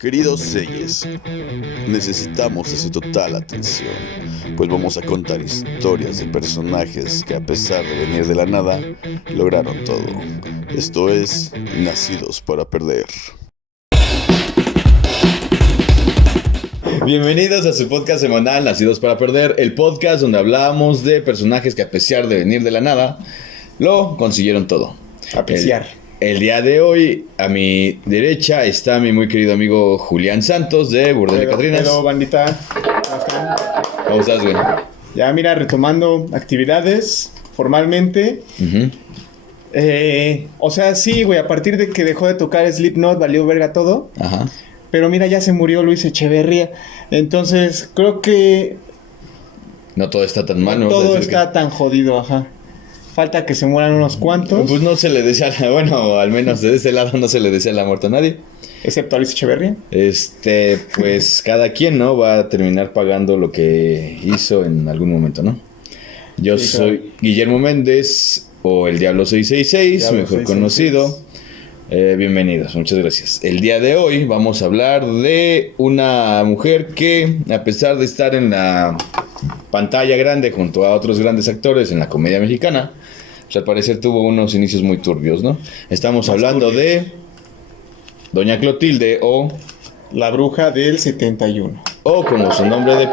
Queridos Seyes, necesitamos de su total atención, pues vamos a contar historias de personajes que a pesar de venir de la nada, lograron todo. Esto es Nacidos para Perder. Bienvenidos a su podcast semanal Nacidos para Perder, el podcast donde hablamos de personajes que a pesar de venir de la nada, lo consiguieron todo. Apreciar. El día de hoy, a mi derecha, está mi muy querido amigo Julián Santos de Burdel de Catrinas. Pero, bandita, ¿cómo están? ¿Cómo estás, güey? Ya, mira, retomando actividades formalmente. O sea, sí, güey, a partir de que dejó de tocar Slipknot, valió verga todo. Ajá. Pero mira, ya se murió Luis Echeverría. Entonces, creo que No todo está tan mal, ¿no? todo está tan jodido, ajá. Falta que se mueran unos cuantos. Pues no se le desea, bueno, al menos de ese lado no se le desea la muerte a nadie. Excepto a Luis Echeverría. Pues cada quien, ¿no? Va a terminar pagando lo que hizo en algún momento, ¿no? Yo Sí, soy claro. Guillermo Méndez, o el Diablo 666, Diablo mejor 666. conocido. Bienvenidos, muchas gracias. El día de hoy vamos a hablar de una mujer que, a pesar de estar en la pantalla grande junto a otros grandes actores en la comedia mexicana, pues al parecer tuvo unos inicios muy turbios, ¿no? Estamos hablando de Doña Clotilde La bruja del 71. o como su nombre de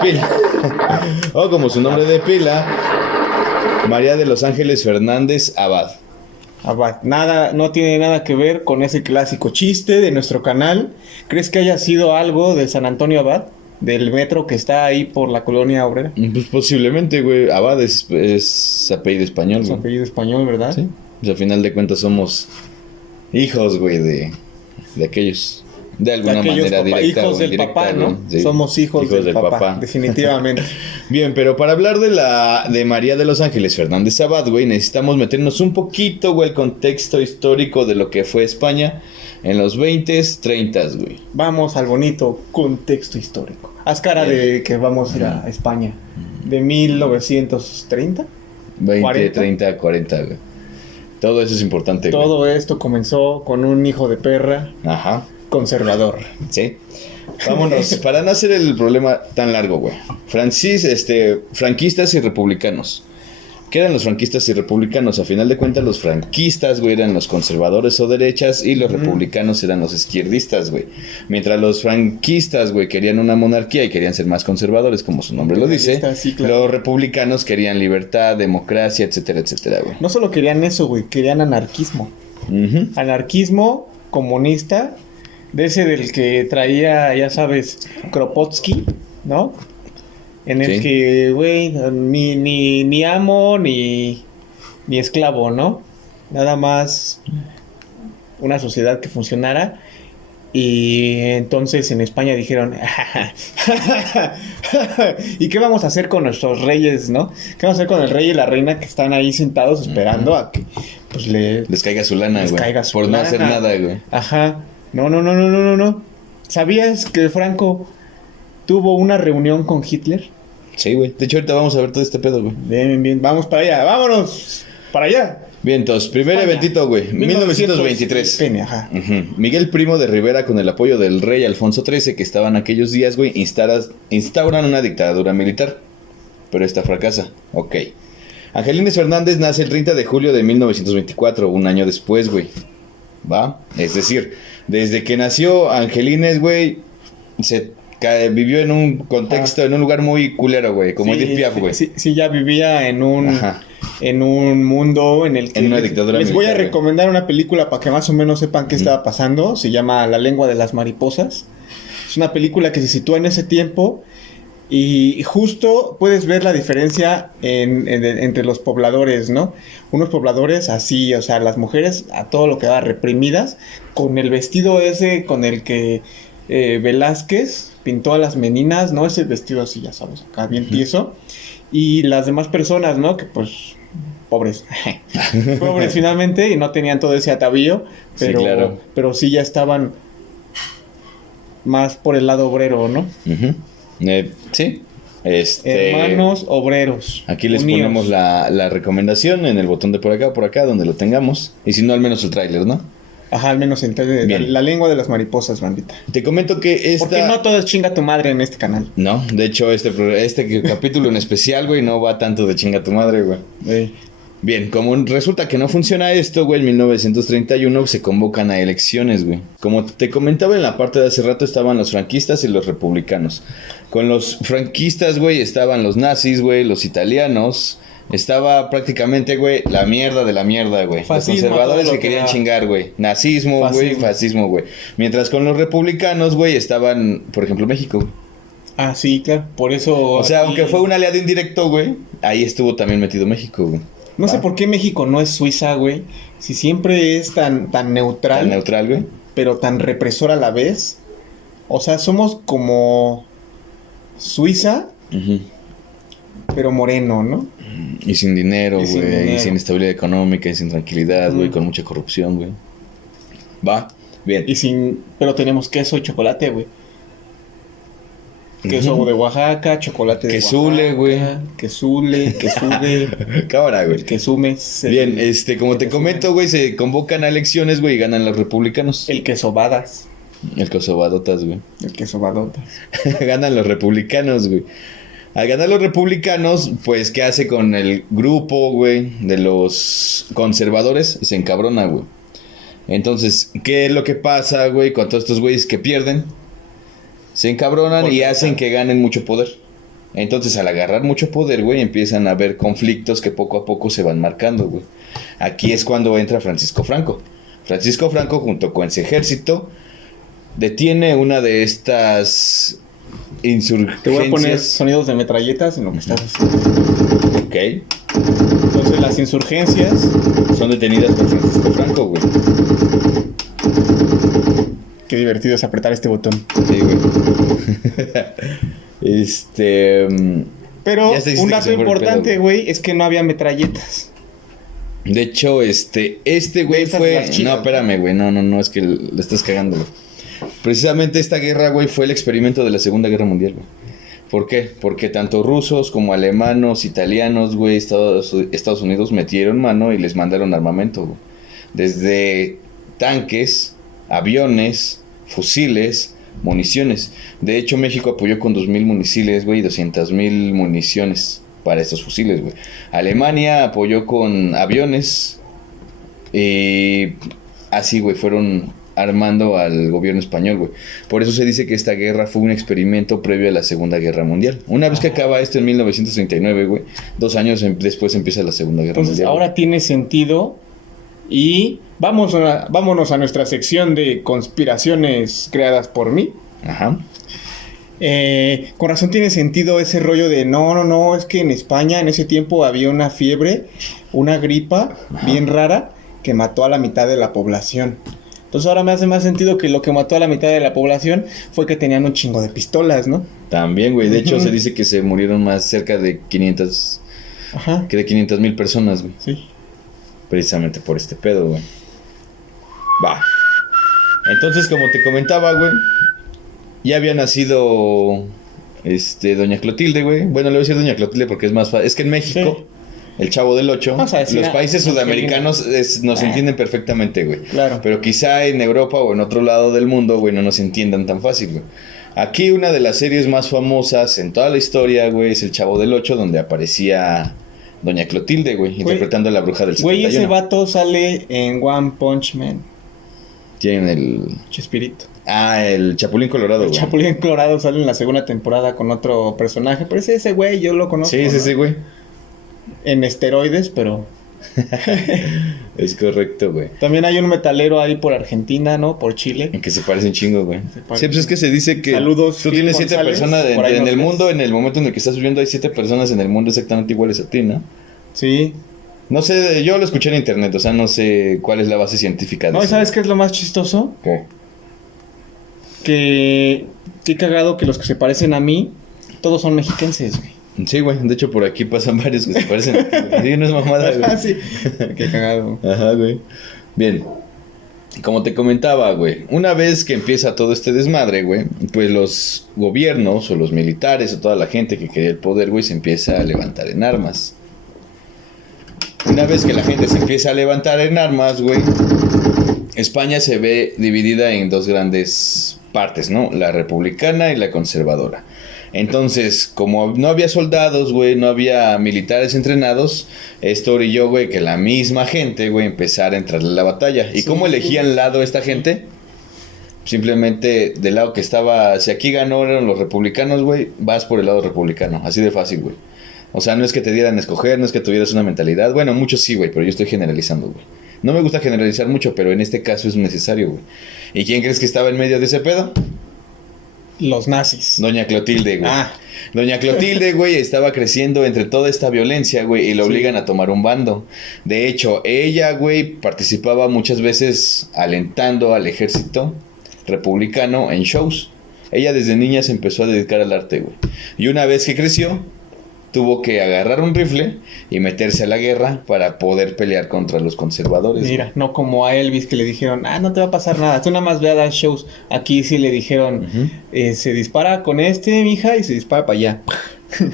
pila, María de los Ángeles Fernández Abad. Abad. Nada, no tiene nada que ver con ese clásico chiste de nuestro canal. ¿Crees que haya sido algo de San Antonio Abad? Del metro que está ahí por la colonia obrera. Pues posiblemente, güey. Abad es apellido español, Es un güey. apellido español, ¿verdad? Sí. Pues al final de cuentas somos hijos, güey, de aquellos. De alguna De aquellos manera directa hijos o del indirecta, papá, ¿no? Sí. Somos hijos del papá, definitivamente. Bien, pero para hablar de María de los Ángeles Fernández Abad, güey, necesitamos meternos un poquito, güey, el contexto histórico de lo que fue España en los 20s, 30s, güey. Vamos al bonito contexto histórico. Haz cara de que vamos a ir a España. De 1930. 20, 40. 30, 40, güey. Todo eso es importante, güey. Todo esto comenzó con un hijo de perra Ajá. conservador. Sí. Vámonos, para no hacer el problema tan largo, güey. Franquistas y republicanos. ¿Qué eran los franquistas y republicanos? A final de cuentas, los franquistas, güey, eran los conservadores o derechas y los republicanos eran los izquierdistas, güey. Mientras los franquistas, güey, querían una monarquía y querían ser más conservadores, como su nombre lo dice, Sí, claro. los republicanos querían libertad, democracia, etcétera, etcétera, güey. No solo querían eso, güey, querían anarquismo. Ujú. Anarquismo comunista, de ese del que traía, ya sabes, Kropotkin, ¿no? En el Sí. que, güey, ni amo ni esclavo, ¿no? Nada más una sociedad que funcionara. Y entonces en España dijeron, ¿y qué vamos a hacer con nuestros reyes, no? ¿Qué vamos a hacer con el rey y la reina que están ahí sentados esperando a que pues Les caiga su lana, les güey. caiga su Por no lana? hacer nada, güey. Ajá. No. ¿Sabías que Franco tuvo una reunión con Hitler? Sí, güey. De hecho, ahorita vamos a ver todo este pedo, güey. Bien. Vamos para allá. Vámonos para allá. Bien, entonces, primer España. eventito, güey. 1923. Pene, ajá. Ujú. Miguel Primo de Rivera, con el apoyo del rey Alfonso XIII, que estaban aquellos días, güey, instauran una dictadura militar. Pero esta fracasa. Ok. Angelines Fernández nace el 30 de julio de 1924, un año después, güey. ¿Va? Es decir, desde que nació Angelines, güey, vivió en un contexto, en un lugar muy culero, güey, como Edith Piaf, güey. Sí, ya vivía en un Ajá. mundo en el que En una dictadura les voy a militar, güey. recomendar una película para que más o menos sepan qué estaba pasando. Se llama La lengua de las mariposas. Es una película que se sitúa en ese tiempo y justo puedes ver la diferencia entre los pobladores, ¿no? Unos pobladores así, o sea, las mujeres a todo lo que va reprimidas, con el vestido ese con el que Velázquez pintó a las meninas, ¿no? Ese vestido así, ya sabes, acá bien tieso. Y las demás personas, ¿no? Que pues, pobres. Pobres finalmente, y no tenían todo ese atavío, Sí, pero, claro. pero sí ya estaban más por el lado obrero, ¿no? Ujú. Sí. Hermanos obreros. Aquí les unidos. ponemos la recomendación en el botón de por acá o por acá, donde lo tengamos. Y si no, al menos el tráiler, ¿no? Ajá, al menos entre Bien. la lengua de las mariposas, bandita. Te comento que esta... Porque no todo es chinga tu madre en este canal. No, de hecho, este capítulo en especial, güey, no va tanto de chinga tu madre, güey. Bien, como resulta que no funciona esto, güey, en 1931 se convocan a elecciones, güey. Como te comentaba en la parte de hace rato, estaban los franquistas y los republicanos. Con los franquistas, güey, estaban los nazis, güey, los italianos. Estaba prácticamente, güey, la mierda de la mierda, güey. Los Fascismo, conservadores todo lo que que querían da. chingar, güey. Nazismo, güey, fascismo, güey. Mientras con los republicanos, güey, estaban, por ejemplo, México, güey. Ah, sí, claro. Por eso... O sea, aquí- aunque fue un aliado indirecto, güey, ahí estuvo también metido México, güey. No sé por qué México no es Suiza, güey. Si siempre es tan neutral, Tan neutral, güey. pero tan represor a la vez. O sea, somos como Suiza, Ujú. pero moreno, ¿no? Y sin dinero, Y sin güey, y dinero. sin estabilidad económica, y sin tranquilidad, güey, Mm. con mucha corrupción, güey. Va, bien. Y sin... Pero tenemos queso y chocolate, güey. Queso Ujú. de Oaxaca, chocolate de Quesule, Oaxaca. güey. Quesule. Cámara, güey. El quesume. Bien, como te comento, güey, se convocan a elecciones, güey, y ganan los republicanos. El quesobadas. El Kosovadotas, güey. El quesobadotas. Ganan los republicanos, güey. Al ganar los republicanos, pues, ¿qué hace con el grupo, güey, de los conservadores? Se encabrona, güey. Entonces, ¿qué es lo que pasa, güey, con todos estos güeyes que pierden? Se encabronan Porque y hacen que ganen mucho poder. Entonces, al agarrar mucho poder, güey, empiezan a haber conflictos que poco a poco se van marcando, güey. Aquí es cuando entra Francisco Franco. Francisco Franco, junto con ese ejército, detiene una de estas insurgencias. Te voy a poner sonidos de metralletas en lo que estás haciendo. Ok. Entonces, las insurgencias. Son detenidas por Francisco Franco, güey. Qué divertido es apretar este botón. Sí, güey. Pero Ya se dijiste un que dato se fue el importante, pedo, güey, es que no había metralletas. De hecho, güey Esas fue... las chidas, No, espérame, güey. No, es que le estás cagando, güey. Precisamente esta guerra, güey, fue el experimento de la Segunda Guerra Mundial, güey. ¿Por qué? Porque tanto rusos como alemanos, italianos, güey, Estados Unidos metieron mano y les mandaron armamento, güey. Desde tanques, aviones, fusiles, municiones. De hecho, México apoyó con 2,000 municiones, güey, y 200,000 municiones para estos fusiles, güey. Alemania apoyó con aviones y así, güey, fueron armando al gobierno español, güey. Por eso se dice que esta guerra fue un experimento previo a la Segunda Guerra Mundial. Una vez que acaba esto en 1939, güey, 2 años después empieza la Segunda Guerra Entonces, Mundial. ahora tiene sentido. Y vámonos a nuestra sección de conspiraciones creadas por mí. Ajá. Con razón tiene sentido ese rollo de no, es que en España en ese tiempo había una fiebre, una gripa bien rara que mató a la mitad de la población. Entonces ahora me hace más sentido que lo que mató a la mitad de la población fue que tenían un chingo de pistolas, ¿no? También, güey. De hecho, se dice que se murieron más cerca de 500... Ajá. Que de 500,000 personas, güey. Sí. Precisamente por este pedo, güey. Va. Entonces, como te comentaba, güey, ya había nacido Doña Clotilde, güey. Bueno, le voy a decir Doña Clotilde porque es más fácil. Es que en México, Sí. el Chavo del Ocho, Vamos a decir los países sudamericanos nos entienden perfectamente, güey. Claro. Pero quizá en Europa o en otro lado del mundo, güey, no nos entiendan tan fácil, güey. Aquí una de las series más famosas en toda la historia, güey, es El Chavo del Ocho, donde aparecía Doña Clotilde, güey, interpretando a la bruja del 71. Güey, ese vato sale en One Punch Man. Tienen el... Chespirito. el Chapulín Colorado, El güey. Chapulín Colorado sale en la segunda temporada con otro personaje. Pero es ese güey, yo lo conozco. Sí, sí, ¿no? sí, güey. En esteroides, pero... Es correcto, güey. También hay un metalero ahí por Argentina, ¿no? Por Chile. En que se parecen chingo, güey. Se parecen. Sí, pues es que se dice que Saludos, tú Phil tienes 7 González, personas por ahí en nos el ves. mundo, en el momento en el que estás viviendo hay 7 personas en el mundo exactamente iguales a ti, ¿no? Sí. No sé, yo lo escuché en internet, o sea, no sé cuál es la base científica de No, ¿y eso. sabes qué es lo más chistoso? ¿Qué? Que... Qué cagado que los que se parecen a mí, todos son mexiquenses, güey. Sí, güey, de hecho por aquí pasan varios que se parecen a ti, güey. Sí, no es mamada, güey. Ah, sí. Qué cagado. Ajá, güey. Bien. Como te comentaba, güey, una vez que empieza todo este desmadre, güey, pues los gobiernos o los militares o toda la gente que quería el poder, güey, se empieza a levantar en armas. Una vez que la gente se empieza a levantar en armas, güey, España se ve dividida en dos grandes partes, ¿no? La republicana y la conservadora. Entonces, como no había soldados, güey, no había militares entrenados, esto orilló, güey, que la misma gente, güey, empezara a entrarle a la batalla. ¿Y cómo elegían lado esta gente? Simplemente del lado que estaba, si aquí ganaron los republicanos, güey, vas por el lado republicano, así de fácil, güey. O sea, no es que te dieran a escoger, no es que tuvieras una mentalidad. Bueno, muchos sí, güey, pero yo estoy generalizando, güey. No me gusta generalizar mucho, pero en este caso es necesario, güey. ¿Y quién crees que estaba en medio de ese pedo? Los nazis. Doña Clotilde, güey. Ah. Doña Clotilde, güey, estaba creciendo entre toda esta violencia, güey, y la obligan a tomar un bando. De hecho, ella, güey, participaba muchas veces alentando al ejército republicano en shows. Ella desde niña se empezó a dedicar al arte, güey. Y una vez que creció, tuvo que agarrar un rifle y meterse a la guerra para poder pelear contra los conservadores. Mira, no como a Elvis que le dijeron, no te va a pasar nada, tú nada más ve a dar shows. Aquí sí le dijeron, se dispara con mija, y se dispara para allá.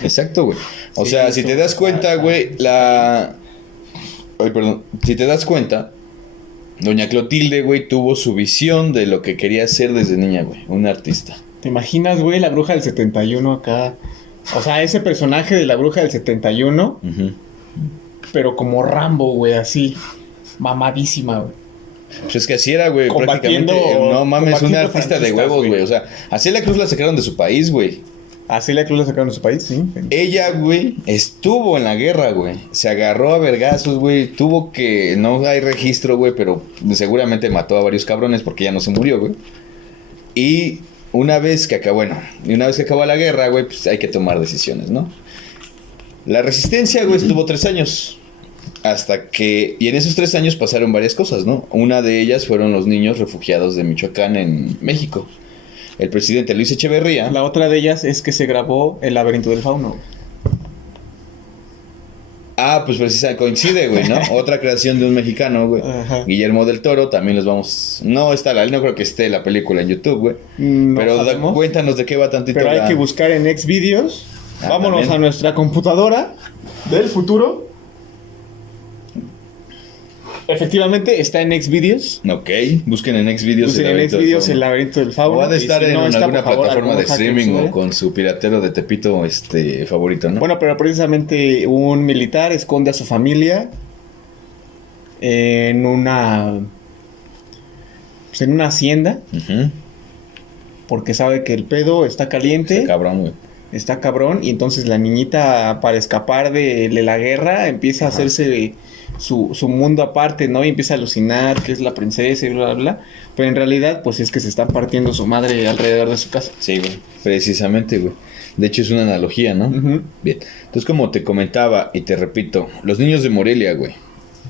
Exacto, güey. O Sí, sea, si eso te das cuenta, güey, si te das cuenta, Doña Clotilde, güey, tuvo su visión de lo que quería ser desde niña, güey. Una artista. ¿Te imaginas, güey, la bruja del 71 acá? O sea, ese personaje de la bruja del 71, pero como Rambo, güey, así, mamadísima, güey. Pues es que así era, güey, Combatiendo- prácticamente. No mames, una combatiendo artista de franquistas, huevos, güey. güey. O sea, así la Cruz la sacaron de su país, güey. Así la cruz la sacaron de su país, sí. Ella, güey, estuvo en la guerra, güey. Se agarró a vergazos, güey. Tuvo que... No hay registro, güey, pero seguramente mató a varios cabrones porque ya no se murió, güey. Y una vez que acabó, la guerra, güey, pues hay que tomar decisiones, ¿no? La resistencia, güey, estuvo 3 años. Hasta que... Y en esos 3 años pasaron varias cosas, ¿no? Una de ellas fueron los niños refugiados de Michoacán en México. El presidente Luis Echeverría... La otra de ellas es que se grabó El laberinto del fauno. Pues precisamente coincide, güey, ¿no? Otra creación de un mexicano, güey. Ajá. Guillermo del Toro, también los vamos... No creo que esté la película en YouTube, güey. No Pero sabemos. Cuéntanos de qué va tantito. Pero hay que buscar en Xvideos. Vámonos también. a nuestra computadora del futuro. Efectivamente, está en Xvideos. Ok, busquen en Xvideos Busquen en Xvideos El laberinto del fauno. O ha de estar Y si en no está, alguna por favor, plataforma de algún hacker streaming sube. o con su piratero de Tepito favorito, ¿no? Bueno, pero precisamente un militar esconde a su familia en una... Pues en una hacienda. Ujú. Porque sabe que el pedo está caliente. Está cabrón, güey. Está cabrón. Y entonces la niñita, para escapar de la guerra, empieza a hacerse su mundo aparte, ¿no? Y empieza a alucinar que es la princesa y bla, bla, bla. Pero en realidad, pues es que se está partiendo su madre alrededor de su casa. Sí, güey. Precisamente, güey. De hecho, es una analogía, ¿no? Ujú. Bien. Entonces, como te comentaba y te repito, los niños de Morelia, güey.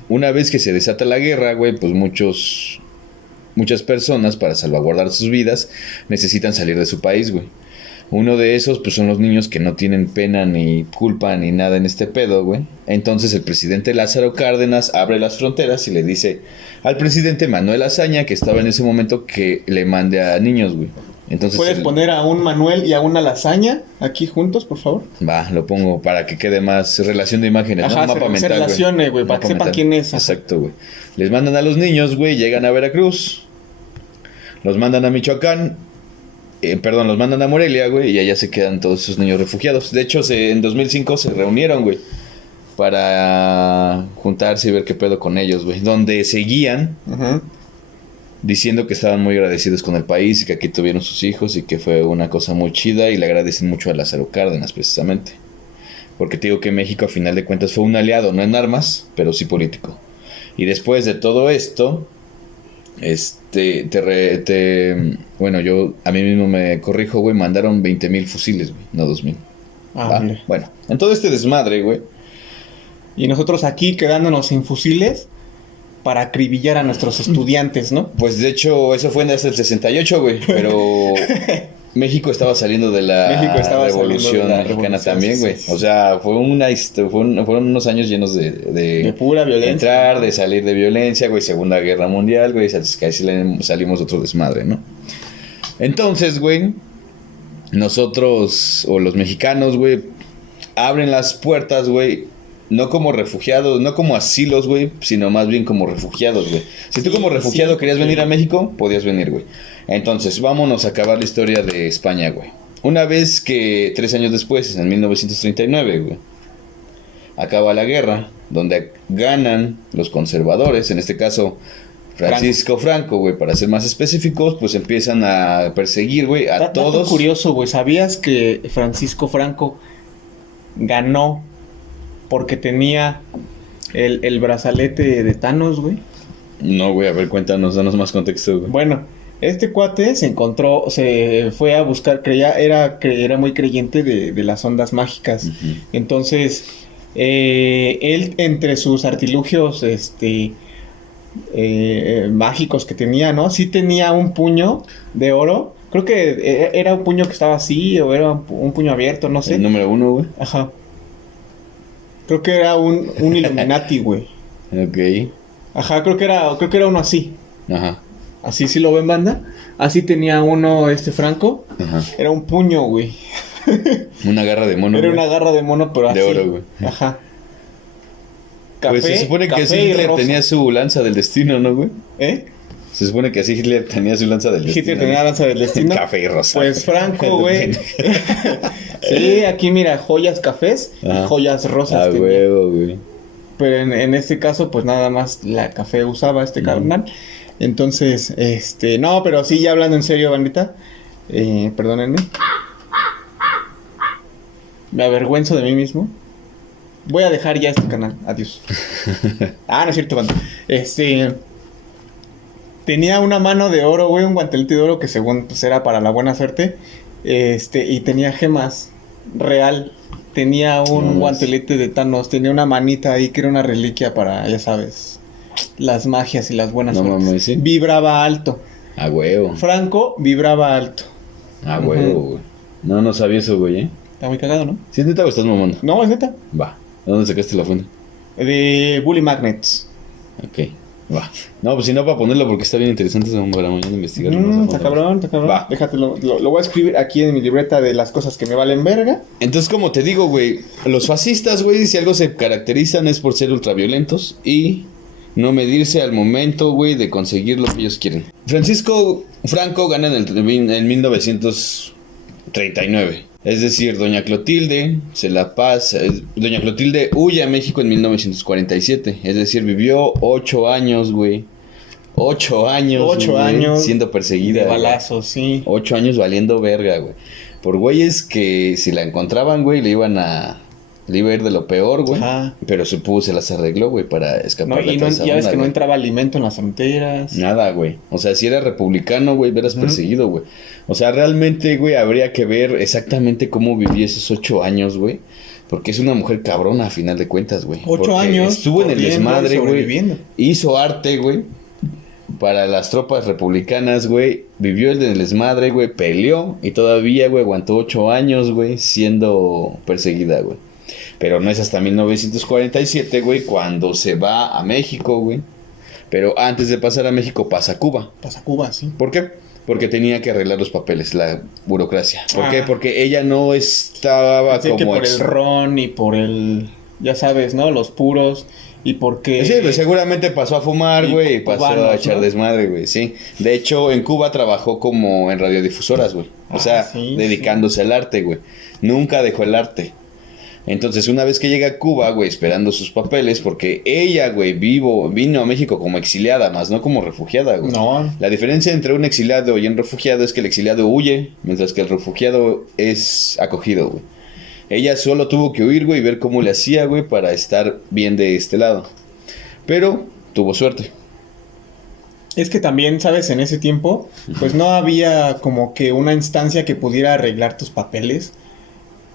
Una vez que se desata la guerra, güey, pues muchas personas, para salvaguardar sus vidas, necesitan salir de su país, güey. Uno de esos, pues, son los niños que no tienen pena ni culpa ni nada en este pedo, güey. Entonces, el presidente Lázaro Cárdenas abre las fronteras y le dice al presidente Manuel Azaña, que estaba en ese momento, que le mande a niños, güey. Entonces, ¿Puedes poner a un Manuel y a una Lasaña aquí juntos, por favor? Va, lo pongo para que quede más relación de imágenes, Ajá, ¿no? se relacione, güey, para que sepa quién es. Exacto, güey. Les mandan a los niños, güey, llegan a Veracruz. Los mandan a Michoacán. Los mandan a Morelia, güey, y allá se quedan todos esos niños refugiados. De hecho, en 2005 se reunieron, güey, para juntarse y ver qué pedo con ellos, güey. Donde seguían Ujú. diciendo que estaban muy agradecidos con el país y que aquí tuvieron sus hijos y que fue una cosa muy chida, y le agradecen mucho a Lázaro Cárdenas, precisamente. Porque te digo que México, a final de cuentas, fue un aliado, no en armas, pero sí político. Y después de todo esto, bueno, yo a mí mismo me corrijo, güey, mandaron 20,000 fusiles, güey, no 2,000. ¿Va? Mira. Bueno, en todo este desmadre, güey. Y nosotros aquí quedándonos sin fusiles para acribillar a nuestros estudiantes, ¿no? Pues de hecho, eso fue hasta el 68, güey, pero México estaba saliendo de la México estaba Revolución saliendo de la Mexicana Revolución, también, sí, güey. sí, sí. O sea, fueron unos años llenos De pura violencia. entrar, de salir de violencia, güey, Segunda Guerra Mundial, güey, que ahí salimos de otro desmadre, ¿no? Entonces, güey, nosotros, o los mexicanos, güey, abren las puertas, güey, no como refugiados, no como asilos, güey, sino más bien como refugiados, güey. Si tú como refugiado querías venir a México, podías venir, güey. Entonces, vámonos a acabar la historia de España, güey. Una vez que 3 años después, en 1939, güey, acaba la guerra, donde ganan los conservadores, en este caso Francisco Franco, güey, para ser más específicos, pues empiezan a perseguir, güey, a todos. Dato curioso, güey, ¿sabías que Francisco Franco ganó porque tenía el brazalete de Thanos, güey? No, güey, a ver, cuéntanos, danos más contexto, güey. Bueno, este cuate se fue a buscar, era muy creyente de las ondas mágicas. Ujú. Entonces, él entre sus artilugios, mágicos que tenía, ¿no? Sí tenía un puño de oro. Creo que era un puño que estaba así, o era un puño abierto, no sé. El número 1, güey. Ajá. Creo que era un Illuminati, güey. Ok. Ajá, creo que era uno así. Ajá. Así sí lo ven, banda. Así tenía uno, Franco. Ajá. Era un puño, güey. Una garra de mono. Era güey. una garra de mono, pero así. De oro, güey. Ajá. Pues se supone que así café y Hitler rosa. tenía su lanza del destino, ¿no, güey? ¿Eh? Se supone que así Hitler tenía su lanza del destino. Hitler tenía la lanza del destino. Café y rosa. Pues Franco, güey. Sí, aquí mira, joyas cafés y Ajá. joyas rosas. A tenía. huevo, güey. Pero en este caso, pues nada más la café usaba carnal. Entonces, no, pero sí, ya hablando en serio, bandita. Perdónenme. Me avergüenzo de mí mismo. Voy a dejar ya este canal. Adiós. No es cierto, banda. Tenía una mano de oro, güey, un guantelete de oro que según pues, era para la buena suerte. Y tenía gemas. Real. Tenía un guantelete de Thanos. Tenía una manita ahí que era una reliquia para, ya sabes, las magias y las buenas suertes. Mames, ¿sí? Vibraba alto. A huevo. Franco vibraba alto. A huevo, güey. No sabía eso, güey, ¿eh? Está muy cagado, ¿no? ¿Sí es neta o estás mamando? No, es neta. Va. ¿De dónde sacaste la fuente? De Bully Magnets. Ok. Va. No, pues si no, para ponerlo porque está bien interesante para mañana investigar. Está cabrón. Va. Déjatelo. Lo voy a escribir aquí en mi libreta de las cosas que me valen verga. Entonces, como te digo, güey, los fascistas, güey, si algo se caracterizan es por ser ultraviolentos y no medirse al momento, güey, de conseguir lo que ellos quieren. Francisco Franco gana en 1939. Es decir, Doña Clotilde se la pasa. Doña Clotilde huye a México en 1947. Es decir, vivió 8 años, güey. 8 años. 8 güey, años. siendo perseguida. De güey. balazos, sí. 8 años valiendo verga, güey. Por güeyes que si la encontraban, güey, le iba a ir de lo peor, güey. Ajá. Pero se las arregló, güey, para escapar No, y de no, esa ya ves onda, que no güey. entraba alimento en las fronteras. Nada, güey. O sea, si eras republicano, güey, eras perseguido, güey. O sea, realmente, güey, habría que ver exactamente cómo vivió esos 8 años, güey. Porque es una mujer cabrona, a final de cuentas, güey. 8 Porque años. estuvo en el corriendo y desmadre, güey. sobreviviendo. Hizo arte, güey. Para las tropas republicanas, güey. Vivió en el desmadre, güey. Peleó. Y todavía, güey, aguantó 8 años, güey, siendo perseguida, güey. Pero no es hasta 1947, güey, cuando se va a México, güey. Pero antes de pasar a México pasa a Cuba. Pasa Cuba, sí. ¿Por qué? Porque tenía que arreglar los papeles, la burocracia. ¿Por Ah. qué? Porque ella no estaba Así que como... por el ron y por el... Ya sabes, ¿no? Los puros. Y porque... Sí, pues seguramente pasó a fumar, y güey, y pasó cubanos, a echar ¿no? desmadre, güey, sí. De hecho, en Cuba trabajó como en radiodifusoras, güey. O sea, sí, dedicándose al arte, güey. Nunca dejó el arte. Entonces, una vez que llega a Cuba, güey, esperando sus papeles, porque ella, güey, vino a México como exiliada, más no como refugiada, güey. No. La diferencia entre un exiliado y un refugiado es que el exiliado huye, mientras que el refugiado es acogido, güey. Ella solo tuvo que huir, güey, y ver cómo le hacía, güey, para estar bien de este lado. Pero tuvo suerte. Es que también, ¿sabes? En ese tiempo, pues no había como que una instancia que pudiera arreglar tus papeles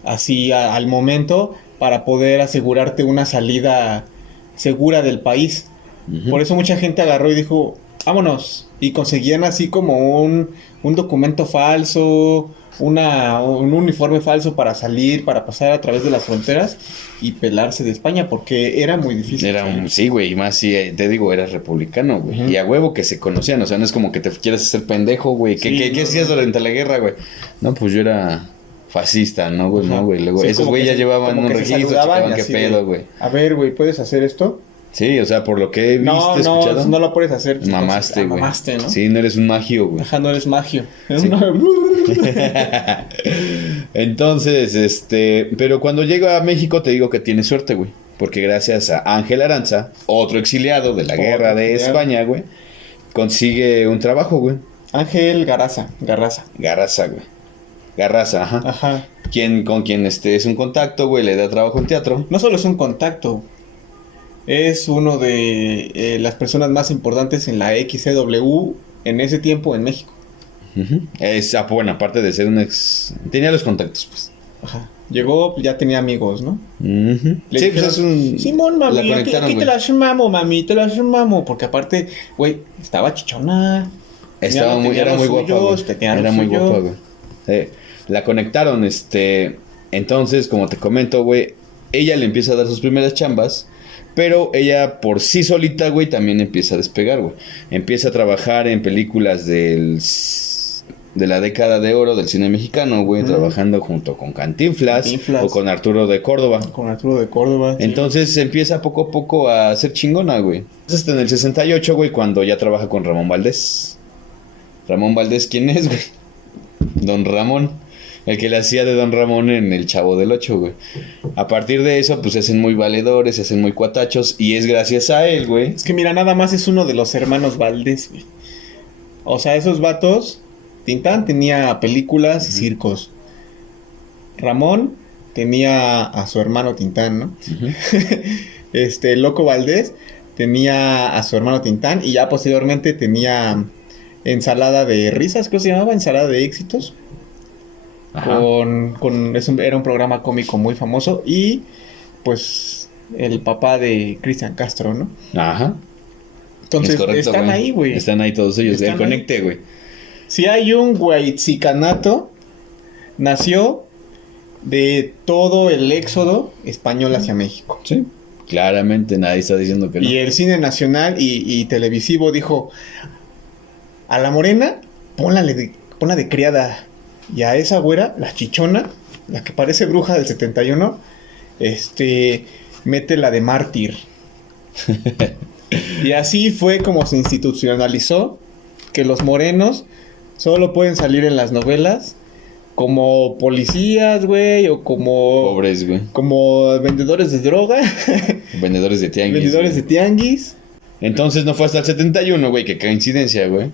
así al momento para poder asegurarte una salida segura del país. Ujú. Por eso mucha gente agarró y dijo, vámonos. Y conseguían así como un documento falso, un uniforme falso para salir, para pasar a través de las fronteras y pelarse de España, porque era muy difícil. Sí, güey, y más si te digo, eras republicano, güey. Ujú. Y a huevo que se conocían, o sea, no es como que te quieras hacer pendejo, güey. Sí, ¿Qué no. hacías durante la guerra, güey? No, pues yo era fascista, ¿no, güey? Ajá. No, güey. Luego, Sí, esos como güey que ya se- llevaban como un que se registro, saludaban checaban y qué así pedo, de, güey. A ver, güey, ¿puedes hacer esto? Sí, o sea, por lo que he visto, escuchado. No lo puedes hacer. Pues, Mamaste, güey. Mamaste, ¿no? Sí, no eres un magio, güey. Ajá, no eres magio. Sí. Entonces, pero cuando llega a México te digo que tiene suerte, güey. Porque gracias a Ángel Aranza, otro exiliado de la guerra de España, güey, consigue un trabajo, güey. Ángel Garraza. Garraza, güey. Garraza, ajá. Ajá. Con quien es un contacto, güey, le da trabajo en teatro. No solo es un contacto, es uno de las personas más importantes en la XCW en ese tiempo en México. Bueno, aparte de ser un ex... Tenía los contactos, pues. Ajá. Llegó, ya tenía amigos, ¿no? Le Sí, dijeron, pues es un... Simón, la mami, conectaron, aquí te güey. la llamamos, mami, te la llamamos. Porque aparte, güey, estaba chichona. Era muy guapa, güey. Era muy guapa, güey. La conectaron, entonces, como te comento, güey, ella le empieza a dar sus primeras chambas, pero ella por sí solita, güey, también empieza a despegar, güey. Empieza a trabajar en películas de la década de oro del cine mexicano, güey, trabajando junto con Cantinflas o con Arturo de Córdoba. Con Arturo de Córdoba. Sí. Entonces empieza poco a poco a ser chingona, güey. Hasta en el 68, güey, cuando ya trabaja con Ramón Valdés. Ramón Valdés, ¿quién es, güey? Don Ramón. El que le hacía de Don Ramón en El Chavo del Ocho, güey. A partir de eso, pues se hacen muy valedores, se hacen muy cuatachos. Y es gracias a él, güey. Es que mira, nada más es uno de los hermanos Valdés, güey. O sea, esos vatos... Tintán tenía películas y circos. Ramón tenía a su hermano Tintán, ¿no? El Loco Valdés tenía a su hermano Tintán. Y ya posteriormente tenía Ensalada de Risas, creo que se llamaba, Ensalada de Éxitos. Era un programa cómico muy famoso. Y pues el papá de Cristian Castro, ¿no? Ajá. Entonces Es correcto, están ahí, güey. Están ahí todos ellos, del conecte, güey. Si hay un huaytzicanato, nació de todo el éxodo español hacia México. Sí. Claramente nadie está diciendo que no. Y el cine nacional y televisivo dijo: a la morena, ponla de criada. Y a esa güera, la chichona, la que parece bruja del 71, métela de mártir. Y así fue como se institucionalizó que los morenos solo pueden salir en las novelas como policías, güey, o como... Pobres, güey. Como vendedores de droga. Vendedores de tianguis. Vendedores de tianguis. Entonces no fue hasta el 71, güey, que coincidencia, güey.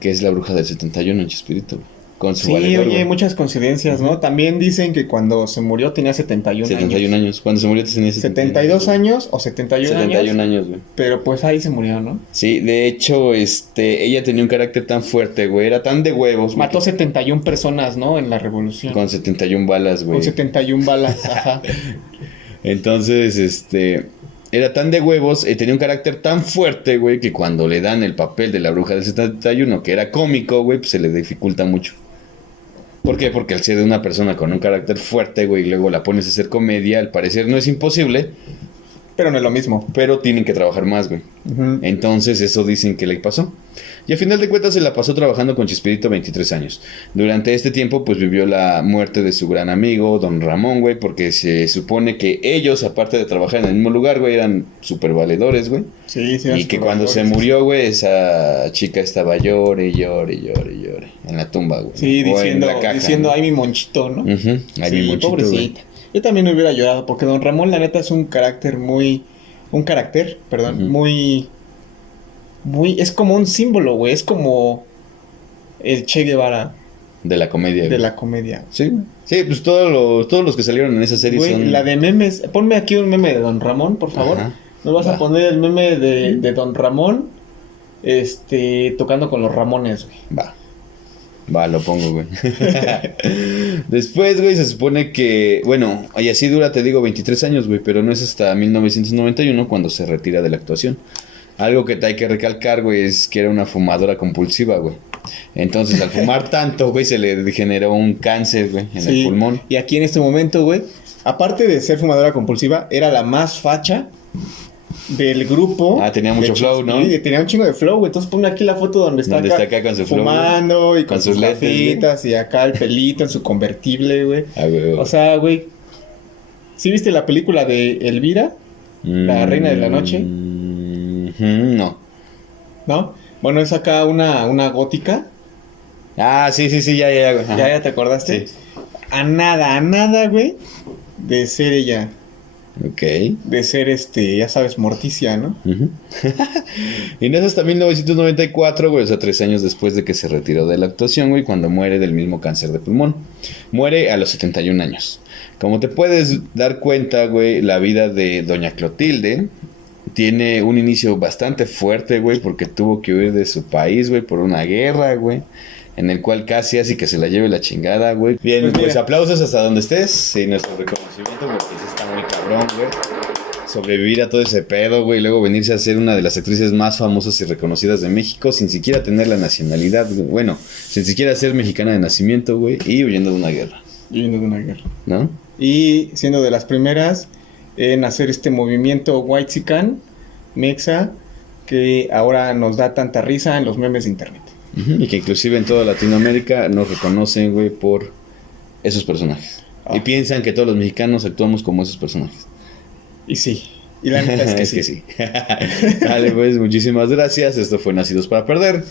Que es la bruja del 71 en Chespirito, güey. Con su Sí, valedor, oye, güey. muchas coincidencias, ¿no? También dicen que cuando se murió tenía 71 años. Cuando se murió tenía 72 años o 71 años. 71 años, güey. Pero pues ahí se murió, ¿no? Sí, de hecho, ella tenía un carácter tan fuerte, güey. Era tan de huevos, güey. Mató 71 personas, ¿no? En la revolución. Con 71 balas, güey. Con 71 balas, ajá. Entonces, era tan de huevos, tenía un carácter tan fuerte, güey, que cuando le dan el papel de la bruja del 71, que era cómico, güey, pues se le dificulta mucho. ¿Por qué? Porque al ser de una persona con un carácter fuerte, güey, y luego la pones a hacer comedia, al parecer no es imposible, Pero no es lo mismo. pero tienen que trabajar más, güey. Ujú. Entonces eso dicen que le pasó. Y a final de cuentas se la pasó trabajando con Chespirito 23 años. Durante este tiempo pues vivió la muerte de su gran amigo, Don Ramón, güey, porque se supone que ellos, aparte de trabajar en el mismo lugar, güey, eran súper valedores, güey. Sí, sí. Y que cuando se murió, güey, esa chica estaba llore en la tumba, güey. Sí, O en diciendo, la caja, diciendo, ¿no? ay, mi monchito, ¿no? Ujú, ay, mi Sí, monchito, güey. pobrecita. Yo también hubiera llorado, porque Don Ramón, la neta, es un carácter, Ujú. muy, es como un símbolo, güey, es como el Che Guevara De la comedia, de güey. la comedia. Sí, sí, pues todos los que salieron en esa serie Güey, son... la de memes, ponme aquí un meme de Don Ramón, por favor. Ajá. Nos vas Va. a poner el meme de Don Ramón, tocando con los Ramones, güey. Va, lo pongo, güey. Después, güey, se supone que... Bueno, y así dura, te digo, 23 años, güey. Pero no es hasta 1991 cuando se retira de la actuación. Algo que te hay que recalcar, güey, es que era una fumadora compulsiva, güey. Entonces, al fumar tanto, güey, se le generó un cáncer, güey, en el pulmón. Y aquí en este momento, güey, aparte de ser fumadora compulsiva, era la más facha del grupo. Ah, tenía mucho de flow, ¿no? Sí, tenía un chingo de flow, güey. Entonces pone aquí la foto donde está, Donde está acá con su flow, fumando y con sus lentes, gafitas y acá el pelito en su convertible, güey. Ah, güey. O sea, güey. ¿Sí viste la película de Elvira? La Reina de la Noche. No. ¿No? Bueno, es acá una gótica. Ah, sí, ya, güey. Ajá. ¿Ya te acordaste? Sí. A nada, güey. De ser ella. Ok. De ser, ya sabes, Morticia, ¿no? Ujú. Y no es hasta 1994, güey, o sea, 3 años después de que se retiró de la actuación, güey, cuando muere del mismo cáncer de pulmón. Muere a los 71 años. Como te puedes dar cuenta, güey, la vida de Doña Clotilde tiene un inicio bastante fuerte, güey, porque tuvo que huir de su país, güey, por una guerra, güey, en el cual casi así que se la lleve la chingada, güey. Bien, pues aplausos hasta donde estés. Sí, nuestro reconocimiento, porque sí está muy cabrón, güey. Sobrevivir a todo ese pedo, güey, y luego venirse a ser una de las actrices más famosas y reconocidas de México sin siquiera tener la nacionalidad, güey. Bueno, sin siquiera ser mexicana de nacimiento, güey, y huyendo de una guerra. Huyendo de una guerra. ¿No? Y siendo de las primeras en hacer este movimiento whitexican, mexa, que ahora nos da tanta risa en los memes de internet. Y que inclusive en toda Latinoamérica nos reconocen, güey, por esos personajes. Y piensan que todos los mexicanos actuamos como esos personajes. Y sí. Y la neta es que sí. Vale, pues muchísimas gracias. Esto fue Nacidos para Perder.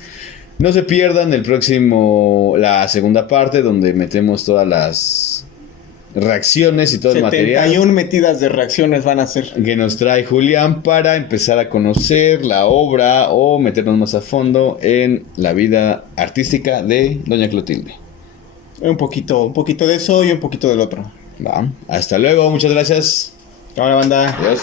No se pierdan la segunda parte donde metemos todas las reacciones y todo el material 71 metidas de reacciones van a ser que nos trae Julián para empezar a conocer la obra o meternos más a fondo en la vida artística de Doña Clotilde. Un poquito de eso y un poquito del otro. Va. Hasta luego, muchas gracias. Ahora, banda. Adiós.